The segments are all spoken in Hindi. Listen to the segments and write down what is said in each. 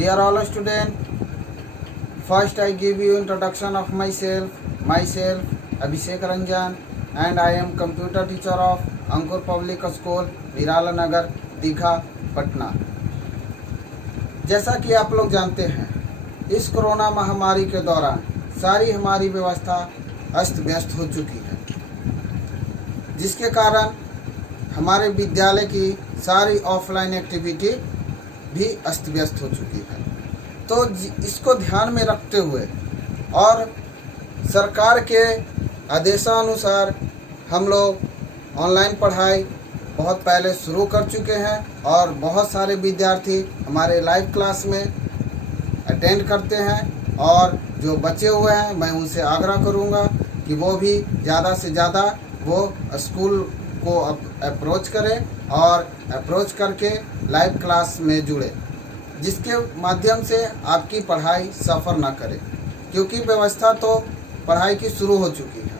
Dear all students, first I give you introduction of myself. Myself Abhishek Ranjan, and I am computer teacher of Ankur Public School, निराला नगर, दीघा, पटना। जैसा कि आप लोग जानते हैं, इस कोरोना महामारी के दौरान सारी हमारी व्यवस्था अस्त व्यस्त हो चुकी है, जिसके कारण हमारे विद्यालय की सारी ऑफलाइन एक्टिविटी भी अस्त व्यस्त हो चुकी है। तो इसको ध्यान में रखते हुए और सरकार के आदेशानुसार हम लोग ऑनलाइन पढ़ाई बहुत पहले शुरू कर चुके हैं और बहुत सारे विद्यार्थी हमारे लाइव क्लास में अटेंड करते हैं। और जो बचे हुए हैं, मैं उनसे आग्रह करूंगा कि वो भी ज़्यादा से ज़्यादा वो स्कूल को अप्रोच करें और अप्रोच करके लाइव क्लास में जुड़े, जिसके माध्यम से आपकी पढ़ाई सफ़र ना करे, क्योंकि व्यवस्था तो पढ़ाई की शुरू हो चुकी है।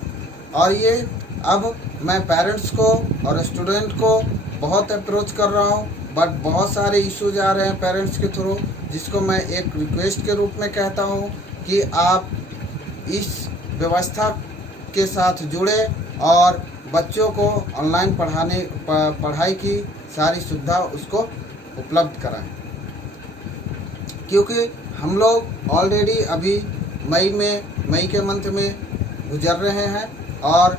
और ये अब मैं पेरेंट्स को और स्टूडेंट को बहुत अप्रोच कर रहा हूँ, बट बहुत सारे इश्यूज आ रहे हैं पेरेंट्स के थ्रू, जिसको मैं एक रिक्वेस्ट के रूप में कहता हूँ कि आप इस व्यवस्था के साथ जुड़े और बच्चों को ऑनलाइन पढ़ाई की सारी सुविधा उसको उपलब्ध कराएं, क्योंकि हम लोग ऑलरेडी अभी मई के मंथ में गुजर रहे हैं और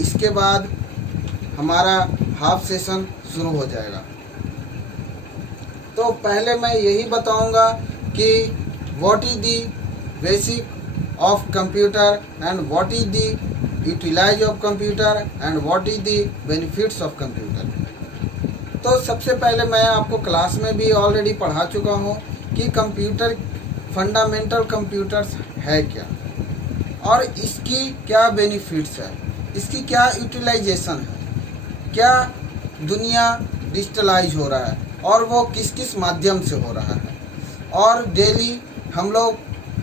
इसके बाद हमारा हाफ सेशन शुरू हो जाएगा। तो पहले मैं यही बताऊंगा कि what is the basic of computer and what is the utilize of computer and what is the benefits of computer. तो सबसे पहले मैं आपको क्लास में भी ऑलरेडी पढ़ा चुका हूँ कि कंप्यूटर फंडामेंटल कंप्यूटर्स है क्या और इसकी क्या बेनिफिट्स है, इसकी क्या यूटिलाइजेशन है, क्या दुनिया डिजिटलाइज हो रहा है और वो किस किस माध्यम से हो रहा है, और डेली हम लोग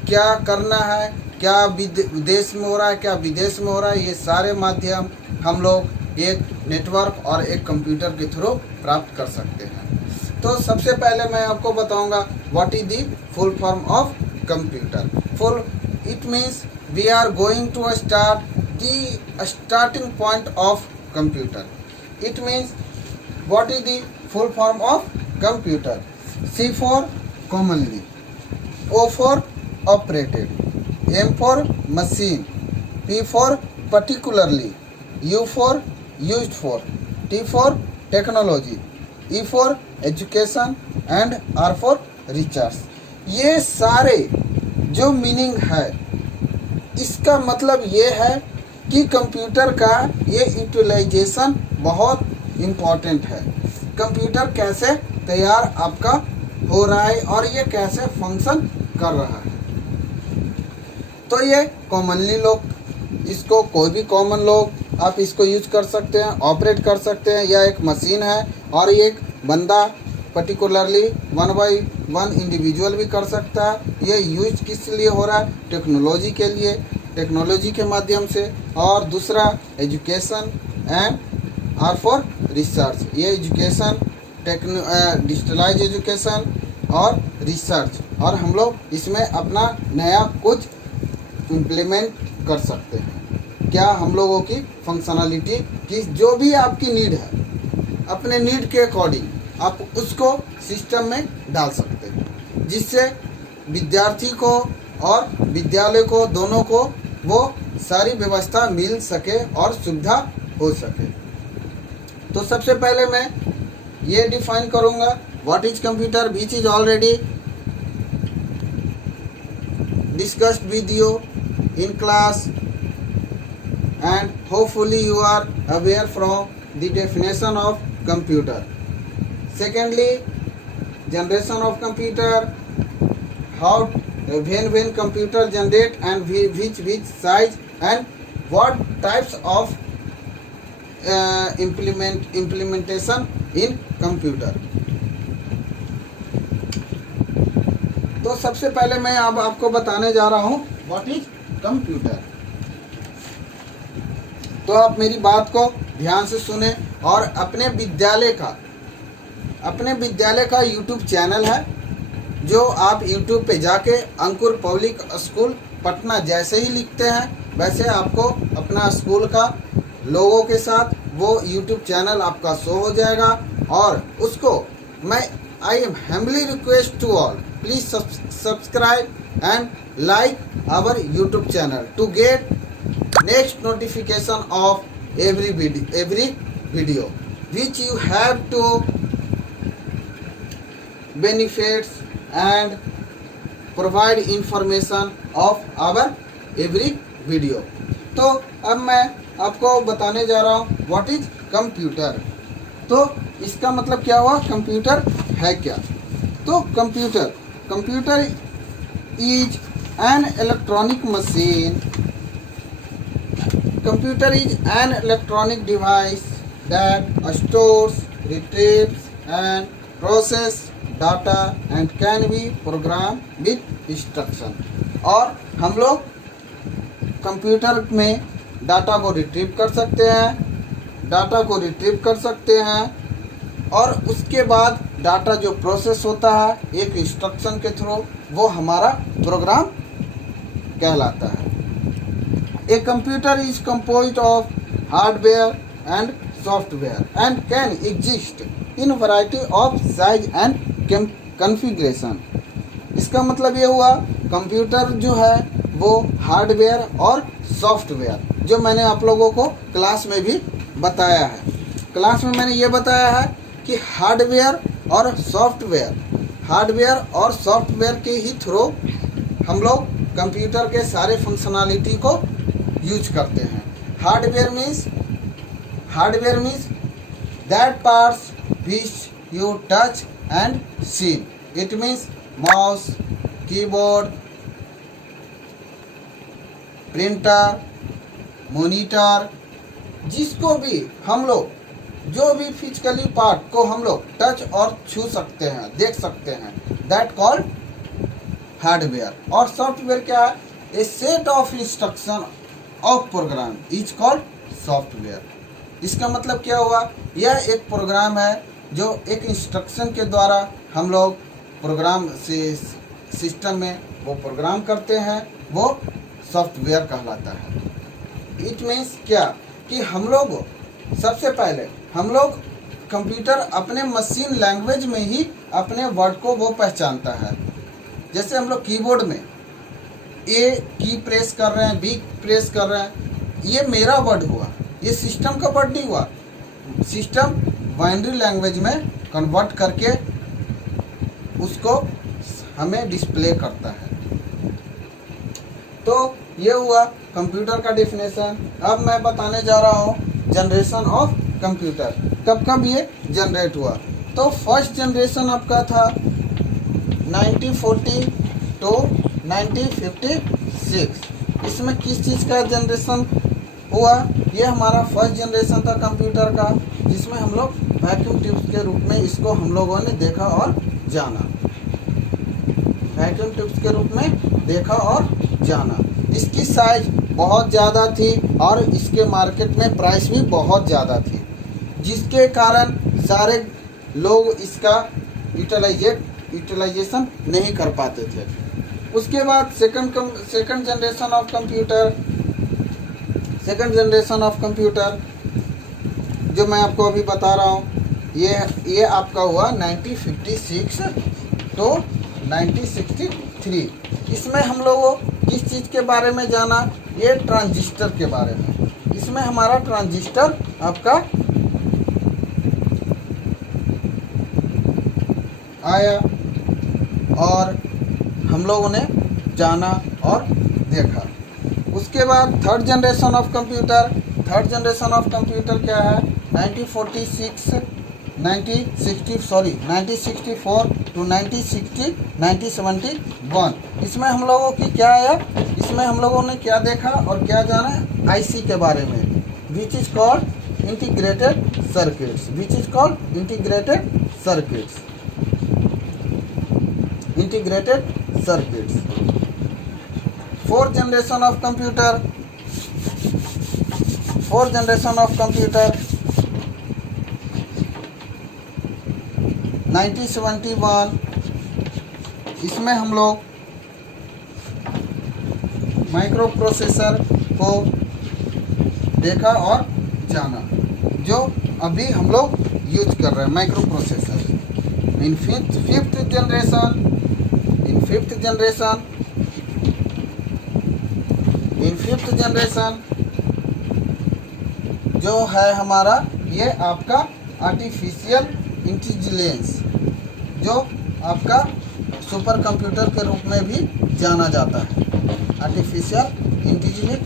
क्या करना है, क्या देश में हो रहा है, क्या विदेश में हो रहा है, ये सारे माध्यम हम लोग एक नेटवर्क और एक कंप्यूटर के थ्रू प्राप्त कर सकते हैं। तो सबसे पहले मैं आपको बताऊंगा what is the full form of computer. Full it means we are going to start the starting point of computer. It means what is the full form of computer. C for commonly, O for operated, M for machine, P for particularly, U for used for, T for technology, E for education and R for research। ये सारे जो मीनिंग है, इसका मतलब ये है कि कंप्यूटर का ये यूटिलाइजेशन बहुत इम्पॉर्टेंट है। कंप्यूटर कैसे तैयार आपका हो रहा है और ये कैसे फंक्शन कर रहा है। तो ये कॉमनली लोग इसको, कोई भी कॉमन लोग आप इसको यूज कर सकते हैं, ऑपरेट कर सकते हैं। यह एक मशीन है और ये एक बंदा पर्टिकुलरली 1 बाई 1 इंडिविजुअल भी कर सकता है। ये यूज किस लिए हो रहा है? टेक्नोलॉजी के लिए, टेक्नोलॉजी के माध्यम से। और दूसरा education and R for research. ये एजुकेशन डिजिटलाइज एजुकेशन और रिसर्च, और हम लोग इसमें अपना नया कुछ इम्प्लीमेंट कर सकते हैं। क्या हम लोगों की फंक्शनलिटी की जो भी आपकी नीड है, अपने नीड के अकॉर्डिंग आप उसको सिस्टम में डाल सकते हैं, जिससे विद्यार्थी को और विद्यालय को दोनों को वो सारी व्यवस्था मिल सके और सुविधा हो सके। तो सबसे पहले मैं ये डिफाइन करूंगा what is computer, which is already discussed with you in class and hopefully you are aware from the definition of computer. Secondly, generation of computer, how when computer generate and which size and what types of implementation in computer. तो सबसे पहले मैं अब आपको बताने जा रहा हूँ व्हाट इज कंप्यूटर। तो आप मेरी बात को ध्यान से सुने और अपने विद्यालय का YouTube चैनल है जो आप YouTube पे जाके अंकुर पब्लिक स्कूल पटना जैसे ही लिखते हैं वैसे आपको अपना स्कूल का लोगों के साथ वो YouTube चैनल आपका शो हो जाएगा। और उसको मैं I am humbly request to all, please subscribe and like our YouTube channel to get next notification of every video which you have to benefits and provide information of our every video। तो अब मैं आपको बताने जा रहा हूँ व्हाट इज कंप्यूटर। तो इसका मतलब क्या हुआ, कंप्यूटर है क्या। तो computer is an electronic machine. Computer is an electronic device that stores, retrieves and process data and can be programmed with instruction। और हम लोग कंप्यूटर में डाटा को रिट्रीव कर सकते हैं, और उसके बाद डाटा जो प्रोसेस होता है एक इंस्ट्रक्शन के थ्रू वो हमारा प्रोग्राम कहलाता है। A computer is composed of hardware and software and can exist in variety of size and configuration. इसका मतलब ये हुआ कंप्यूटर जो है वो हार्डवेयर और सॉफ्टवेयर, जो मैंने आप लोगों को क्लास में भी बताया है। क्लास में मैंने ये बताया है कि हार्डवेयर और सॉफ्टवेयर के ही थ्रू हम लोग कंप्यूटर के सारे फंक्शनैलिटी को यूज करते हैं। Hardware means that parts which you touch and see. It means mouse, keyboard, printer, monitor, जिसको भी हम लोग जो भी फिजिकली पार्ट को हम लोग टच और छू सकते हैं, देख सकते हैं, दैट कॉल्ड हार्डवेयर। और सॉफ्टवेयर क्या है, a set of instruction of program is called software. इसका मतलब क्या हुआ, यह एक प्रोग्राम है जो एक इंस्ट्रक्शन के द्वारा हम लोग प्रोग्राम से सिस्टम में वो प्रोग्राम करते हैं, वो सॉफ्टवेयर कहलाता है। इट मीन्स क्या कि हम लोग सबसे पहले हम लोग कंप्यूटर अपने मशीन लैंग्वेज में ही अपने वर्ड को वो पहचानता है। जैसे हम लोग कीबोर्ड में ए की प्रेस कर रहे हैं, बी प्रेस कर रहे हैं, ये मेरा वर्ड हुआ, ये सिस्टम का वर्ड नहीं हुआ। सिस्टम बाइनरी लैंग्वेज में कन्वर्ट करके उसको हमें डिस्प्ले करता है। तो ये हुआ कंप्यूटर का डेफिनेशन। अब मैं बताने जा रहा हूँ जनरेशन ऑफ कंप्यूटर, कब ये जनरेट हुआ। तो फर्स्ट जनरेशन आपका था 1940 to 1956। इसमें किस चीज़ का जनरेशन हुआ, ये हमारा फर्स्ट जनरेशन था कंप्यूटर का, जिसमें हम लोग वैक्यूम ट्यूब्स के रूप में इसको हम लोगों ने देखा और जाना। वैक्यूम ट्यूब्स के रूप में देखा और जाना। इसकी साइज बहुत ज़्यादा थी और इसके मार्केट में प्राइस भी बहुत ज़्यादा थी, जिसके कारण सारे लोग इसका यूटिलाइजेशन नहीं कर पाते थे। उसके बाद सेकंड जनरेशन ऑफ कंप्यूटर जो मैं आपको अभी बता रहा हूँ, ये आपका हुआ 1956 to 1963। इसमें हम लोगों किस चीज़ के बारे में जाना, ये ट्रांजिस्टर के बारे में। इसमें हमारा ट्रांजिस्टर आपका आया और हम लोगों ने जाना और देखा। उसके बाद थर्ड जनरेशन ऑफ कंप्यूटर क्या है, 1964 to 1971। इसमें हम लोगों की क्या आया, इसमें हम लोगों ने क्या देखा और क्या जाना, आईसी के बारे में, which is called integrated circuits. Fourth generation of computer 1971 इसमें हम लोग माइक्रो प्रोसेसर को देखा और जाना, जो अभी हम लोग यूज कर रहे हैं micro processor in fifth generation जो है हमारा, ये आपका आर्टिफिशियल इंटेलिजेंस, जो आपका सुपर कंप्यूटर के रूप में भी जाना जाता है, आर्टिफिशियल इंटेलिजेंस।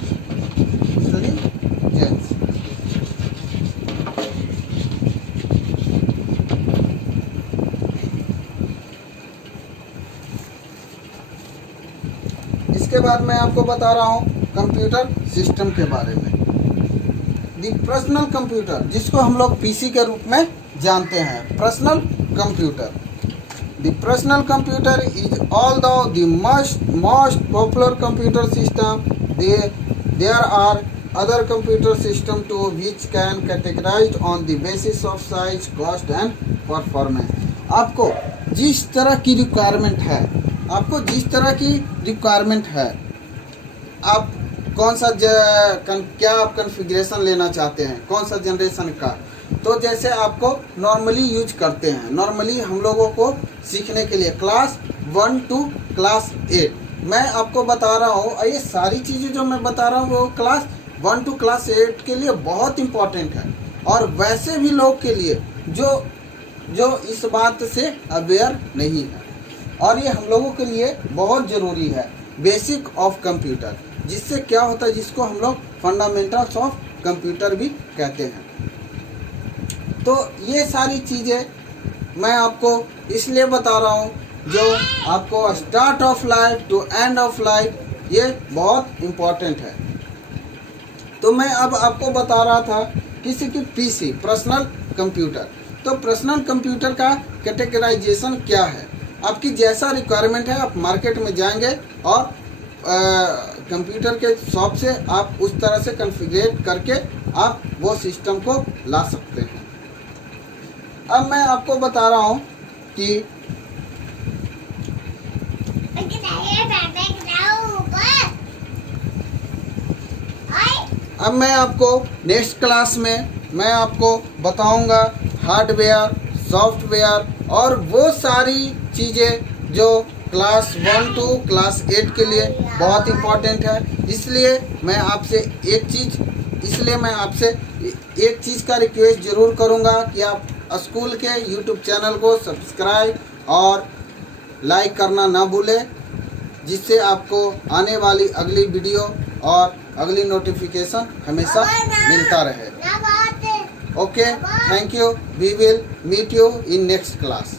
इसके बाद मैं आपको बता रहा हूँ कंप्यूटर सिस्टम के बारे में। दी पर्सनल कंप्यूटर, जिसको हम लोग पीसी के रूप में जानते हैं, personal computer. The personal computer is although the most popular computer system, there are other computer system to which can categorized on the basis of size, cost and performance। आपको जिस तरह की रिक्वायरमेंट है, आप कौन सा क्या आप कॉन्फ़िगरेशन लेना चाहते हैं, कौन सा जनरेशन का, तो जैसे आपको नॉर्मली यूज करते हैं, नॉर्मली हम लोगों को सीखने के लिए क्लास 1 to क्लास 8 मैं आपको बता रहा हूँ, और ये सारी चीज़ें जो मैं बता रहा हूँ वो क्लास 1 to क्लास 8 के लिए बहुत इम्पॉर्टेंट है, और वैसे भी लोग के लिए जो इस बात से अवेयर नहीं है, और ये हम लोगों के लिए बहुत ज़रूरी है, बेसिक ऑफ कंप्यूटर, जिससे क्या होता है, जिसको हम लोग फंडामेंटल्स ऑफ कंप्यूटर भी कहते हैं। तो ये सारी चीज़ें मैं आपको इसलिए बता रहा हूँ, जो आपको start of life to end of life, ये बहुत इम्पॉर्टेंट है। तो मैं अब आपको बता रहा था किसी की पीसी, पर्सनल कंप्यूटर। तो पर्सनल कंप्यूटर का कैटेगराइजेशन क्या है, आपकी जैसा रिक्वायरमेंट है, आप मार्केट में जाएंगे और कंप्यूटर के शॉप से आप उस तरह से कॉन्फ़िगर करके आप वो सिस्टम को ला सकते हैं। अब मैं आपको बता रहा हूँ कि अब मैं आपको नेक्स्ट क्लास में मैं आपको बताऊंगा हार्डवेयर, सॉफ्टवेयर और वो सारी चीज़ें जो क्लास 1 to क्लास 8 के लिए बहुत इम्पॉर्टेंट है। इसलिए मैं आपसे एक चीज़ का रिक्वेस्ट ज़रूर करूंगा कि आप स्कूल के यूट्यूब चैनल को सब्सक्राइब और लाइक करना ना भूलें, जिससे आपको आने वाली अगली वीडियो और अगली नोटिफिकेशन हमेशा मिलता रहे। Okay, thank you, we will meet you in next class.